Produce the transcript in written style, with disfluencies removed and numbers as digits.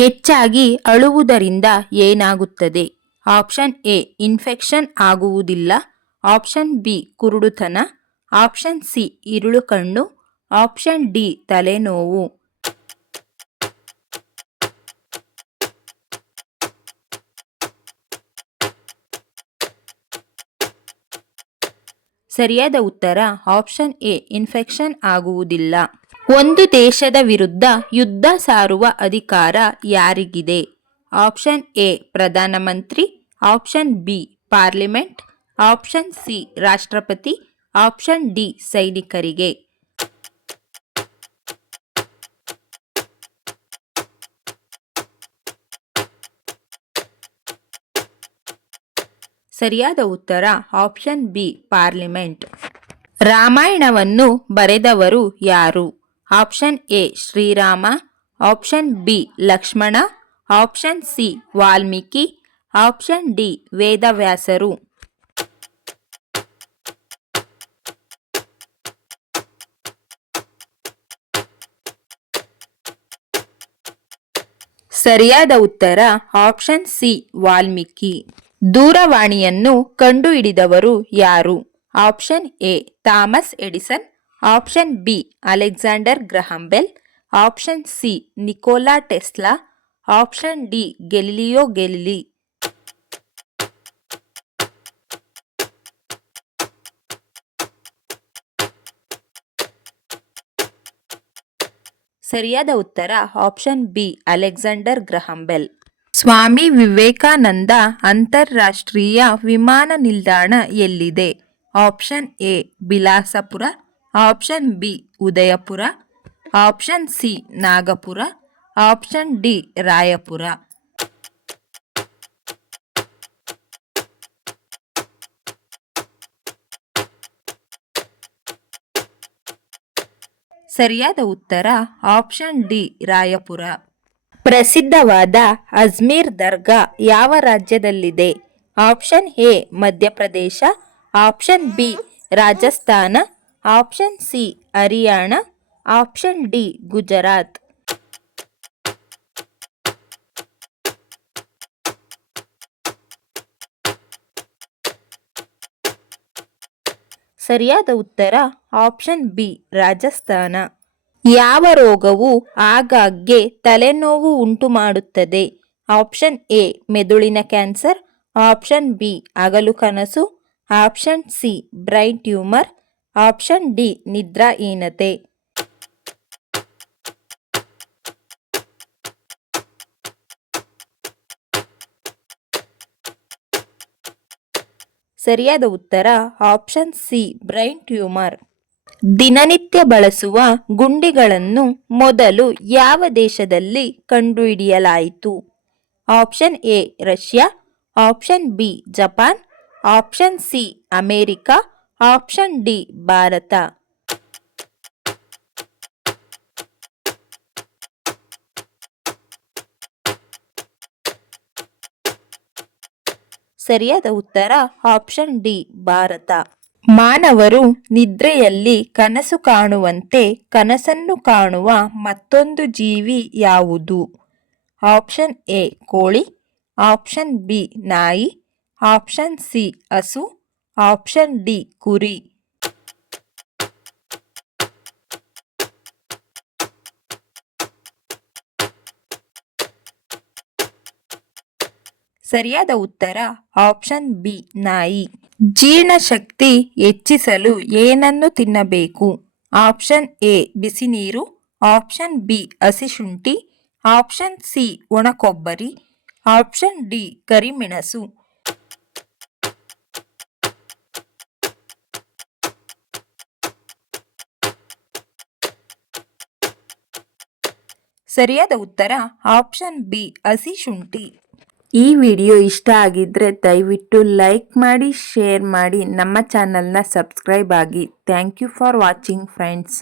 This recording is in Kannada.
ಹೆಚ್ಚಾಗಿ ಅಳುವುದರಿಂದ ಏನಾಗುತ್ತದೆ? ಆಪ್ಷನ್ ಎ ಇನ್ಫೆಕ್ಷನ್ ಆಗುವುದಿಲ್ಲ, ಆಪ್ಷನ್ ಬಿ ಕುರುಡುತನ, ಆಪ್ಷನ್ ಸಿ ಇರುಳು ಕಣ್ಣು, ಆಪ್ಷನ್ ಡಿ ತಲೆನೋವು. ಸರಿಯಾದ ಉತ್ತರ ಆಪ್ಷನ್ ಎ ಇನ್ಫೆಕ್ಷನ್ ಆಗುವುದಿಲ್ಲ. ಒಂದು ದೇಶದ ವಿರುದ್ಧ ಯುದ್ಧ ಸಾರುವ ಅಧಿಕಾರ ಯಾರಿಗಿದೆ? ಆಪ್ಷನ್ ಎ ಪ್ರಧಾನಮಂತ್ರಿ, option B parliament, option C ರಾಷ್ಟ್ರಪತಿ, ಆಪ್ಷನ್ ಡಿ ಸೈನಿಕರಿಗೆ. ಸರಿಯಾದ ಉತ್ತರ ಆಪ್ಷನ್ ಬಿ ಪಾರ್ಲಿಮೆಂಟ್. ರಾಮಾಯಣವನ್ನು ಬರೆದವರು ಯಾರು? Option A Shri Rama, option B Lakshmana, option C Valmiki, option D ವೇದವ್ಯಾಸರು. ಸರಿಯಾದ ಉತ್ತರ ಆಪ್ಷನ್ ಸಿ ವಾಲ್ಮೀಕಿ. ದೂರವಾಣಿಯನ್ನು ಕಂಡುಹಿಡಿದವರು ಯಾರು? Option A Thomas Edison, option B Alexander Graham Bell, option C Nikola Tesla, option D Galileo Galilei. ಸರಿಯಾದ ಉತ್ತರ option B Alexander Graham Bell. Swami Vivekananda ಅಂತಾರಾಷ್ಟ್ರೀಯ ವಿಮಾನ ನಿಲ್ದಾಣ ಎಲ್ಲಿದೆ? Option A Bilaspur, option B Udaipur, option C Nagpur, option D Raipur. ಸರಿಯಾದ ಉತ್ತರ ಆಪ್ಷನ್ ಡಿ ರಾಯಪುರ. ಪ್ರಸಿದ್ಧವಾದ ಅಜ್ಮೀರ್ ದರ್ಗಾ ಯಾವ ರಾಜ್ಯದಲ್ಲಿದೆ? Option A Madhya Pradesh, option B Rajasthan, option C Haryana, option D Gujarat. ಸರಿಯಾದ ಉತ್ತರ ಆಪ್ಷನ್ ಬಿ ರಾಜಸ್ಥಾನ. ಯಾವ ರೋಗವು ಆಗಾಗ್ಗೆ ತಲೆನೋವು ಉಂಟು ಮಾಡುತ್ತದೆ? ಆಪ್ಷನ್ ಎ ಮೆದುಳಿನ ಕ್ಯಾನ್ಸರ್, ಆಪ್ಷನ್ ಬಿ ಹಗಲು ಕನಸು, option C brain tumour, option D ನಿದ್ರಾಹೀನತೆ. ಸರಿಯಾದ ಉತ್ತರ ಆಪ್ಷನ್ ಸಿ ಬ್ರೈನ್ ಟ್ಯೂಮರ್. ದಿನನಿತ್ಯ ಬಳಸುವ ಗುಂಡಿಗಳನ್ನು ಮೊದಲು ಯಾವ ದೇಶದಲ್ಲಿ ಕಂಡುಹಿಡಿಯಲಾಯಿತು? Option A Russia, option B Japan, option C America, option D Bharat. ಸರಿಯಾದ ಉತ್ತರ ಆಪ್ಷನ್ ಡಿ ಭಾರತ. ಮಾನವರು ನಿದ್ರೆಯಲ್ಲಿ ಕನಸು ಕಾಣುವಂತೆ ಕನಸನ್ನು ಕಾಣುವ ಮತ್ತೊಂದು ಜೀವಿ ಯಾವುದು? ಆಪ್ಷನ್ ಎ ಕೋಳಿ, ಆಪ್ಷನ್ ಬಿ ನಾಯಿ, ಆಪ್ಷನ್ ಸಿ ಹಸು, ಆಪ್ಷನ್ ಡಿ ಕುರಿ. ಸರಿಯಾದ ಉತ್ತರ ಆಪ್ಷನ್ ಬಿ ನಾಯಿ. ಜೀರ್ಣಶಕ್ತಿ ಹೆಚ್ಚಿಸಲು ಏನನ್ನು ತಿನ್ನಬೇಕು? ಆಪ್ಷನ್ ಎ ಬಿಸಿ ನೀರು, ಆಪ್ಷನ್ ಬಿ ಹಸಿ ಶುಂಠಿ, ಆಪ್ಷನ್ ಸಿ ಒಣಕೊಬ್ಬರಿ, ಆಪ್ಷನ್ ಡಿ ಕರಿಮೆಣಸು. ಸರಿಯಾದ ಉತ್ತರ ಆಪ್ಷನ್ ಬಿ ಹಸಿ ಶುಂಠಿ. ಈ ವಿಡಿಯೋ ಇಷ್ಟ ಆಗಿದ್ರೆ ದಯವಿಟ್ಟು ಲೈಕ್ ಮಾಡಿ, ಶೇರ್ ಮಾಡಿ, ನಮ್ಮ ಚಾನಲ್ನ ಸಬ್ಸ್ಕ್ರೈಬ್ ಆಗಿ. Thank you for watching friends.